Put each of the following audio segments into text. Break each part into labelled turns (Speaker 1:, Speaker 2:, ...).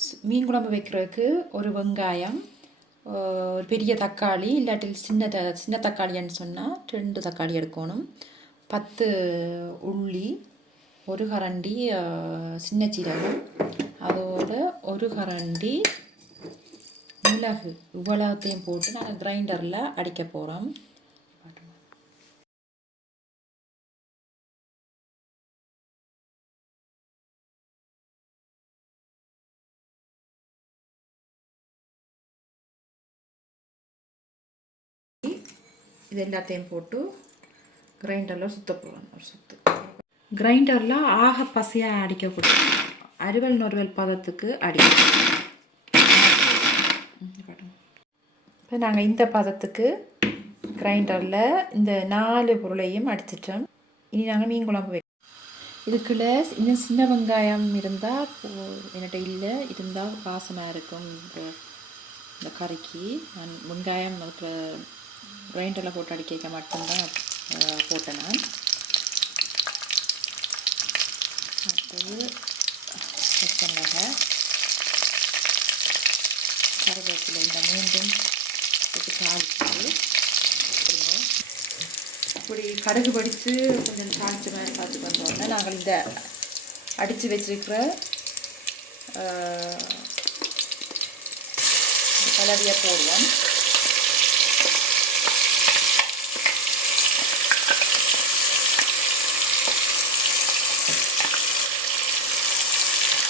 Speaker 1: ஸ்- மீன் குழம்பு வைக்கிறதுக்கு ஒரு வெங்காயம் ஒரு பெரிய தக்காளி இல்லாட்டி சின்ன த சின்ன தக்காளின்னு சொன்னால் ரெண்டு தக்காளி எடுக்கணும். பத்து உள்ளி ஒரு கரண்டி சின்ன சீரகம். அதோட ஒரு கரண்டி மிளகு. இவ்வளோத்தையும் போட்டு நாங்கள் கிரைண்டரில் அடிக்க போகிறோம் இது எல்லாத்தையும் போட்டு கிரைண்டரில் சுத்த போகணும் ஒரு சுத்து கிரைண்டரில் ஆக பசையாக அடிக்கக்கூடாது அறுவல் நொறுவல் பதத்துக்கு அடிக்கணும் இப்போ நாங்கள் இந்த பதத்துக்கு கிரைண்டரில் இந்த நாலு பொருளையும் அடிச்சிட்டோம் இனி நாங்கள் மீன் குழம்பு வைக்கணும் இதுக்குள்ள இன்னும் சின்ன வெங்காயம் இருந்தால் என்கிட்ட இல்லை இருந்தால் வாசமாக இருக்கும் இந்த இந்த கறிக்கு நான் வெங்காயம் கிரைண்டரில் போட்டு அடிக்க மட்டும்தான் போட்டேன் நான். அடுத்தது பச்சை மிளகாய் கருவேப்பிலை இந்த மூன்றும் போட்டு தாளிச்சிட்டு இப்படி கடுகு படித்து கொஞ்சம் தாளிச்ச மாதிரி பார்த்து வந்தோடனே நாங்கள் இந்த அடித்து வச்சிருக்கிற அஹ், போடுவோம்.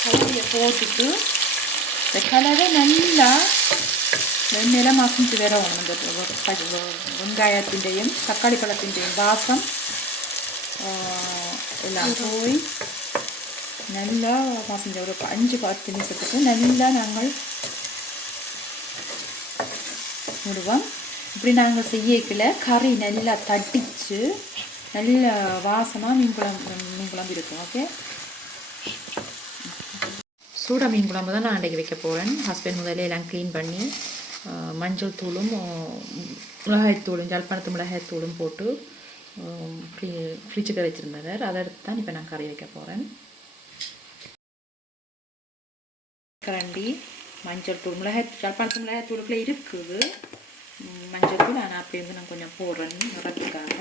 Speaker 1: கலரில் போட்டுட்டு இந்த கலரை நல்லா നിലമാസം വരണം தக்காளி തക്കാളിപ്പഴത്തിൻ്റെയും வாசம் എല്ലാം പോയി நல்லா മാസം ஒரு അഞ്ച് பத்து நிமிஷத்துக்கு நல்லா நாங்கள் விடுவோம் இப்படி நாங்கள் செய்யக்கில் கறி நல்லா தட்டிச்சு நல்ல வாசமாக மீன் குழம்பு மீன் குழம்பு இருக்கும் ஓகே சூட மீன் குழம்பு தான் நான் அன்றைக்கு வைக்க போகிறேன் ஹஸ்பண்ட் முதல்ல எல்லாம் க்ளீன் பண்ணி மஞ்சள் தூளும் மிளகாய்த்தூளும் மிளகாய் தூளும் ஜல்பணத்து மிளகாய் போட்டு ஃப்ரீ ஃப்ரிட்ஜுக்கு வச்சுருந்தார் அதை எடுத்து தான் இப்போ நான் கறி வைக்க போகிறேன் கரண்டி மஞ்சள் தூள் மிளகாய் ஜல்பணத்து மிளகாய்த்தூளுக்குள்ளே இருக்குது. மஞ்சள் தூள் ஆனால் அப்படி வந்து நான் கொஞ்சம் போடுறேன் நிறத்துக்காக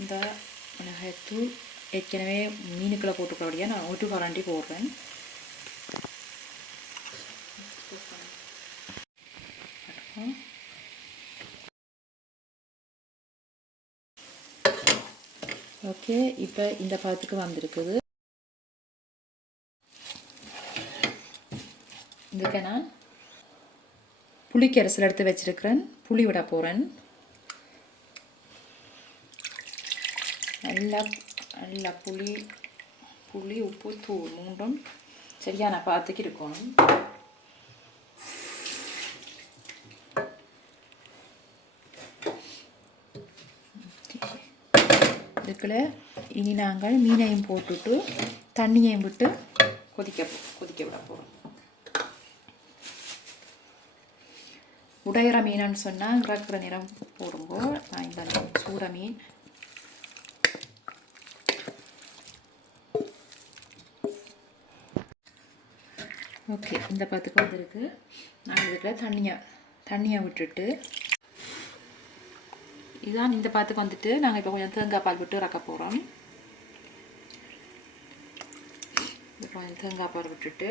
Speaker 1: இந்த மிளகாய்த்தூள் ஏற்கனவே மீனுக்குள்ளே போட்டுக்கிறபடியாக நான் ஒரு கரண்டி போடுறேன். ஓகே இப்போ இந்த பதத்துக்கு வந்திருக்குது. இதுக்கு நான் புளிக்கரசல் எடுத்து வச்சிருக்கிறேன். புளி விட போகிறேன் நல்லா நல்லா புளி புளி உப்பு தூள் மூன்றும் சரியான பார்த்துக்கு இருக்கணும். இதுக்குள்ள இனி நாங்கள் மீனையும் போட்டுட்டு தண்ணியையும் விட்டு கொதிக்க கொதிக்க விட போகிறோம் உடையிற மீனுன்னு சொன்னால் இறக்குற நிறம் போடுங்கோ நான் இந்த சூட மீன் ஓகே இந்த பத்துக்கு வந்துருக்கு. நாங்கள் இதுக்குள்ள தண்ணியை தண்ணியை விட்டுட்டு இதுதான் இந்த பாத்துக்கு வந்துட்டு நாங்கள் இப்போ கொஞ்சம் தேங்காய் பால் விட்டு இறக்க போகிறோம் கொஞ்சம் தேங்காய் பால் விட்டுட்டு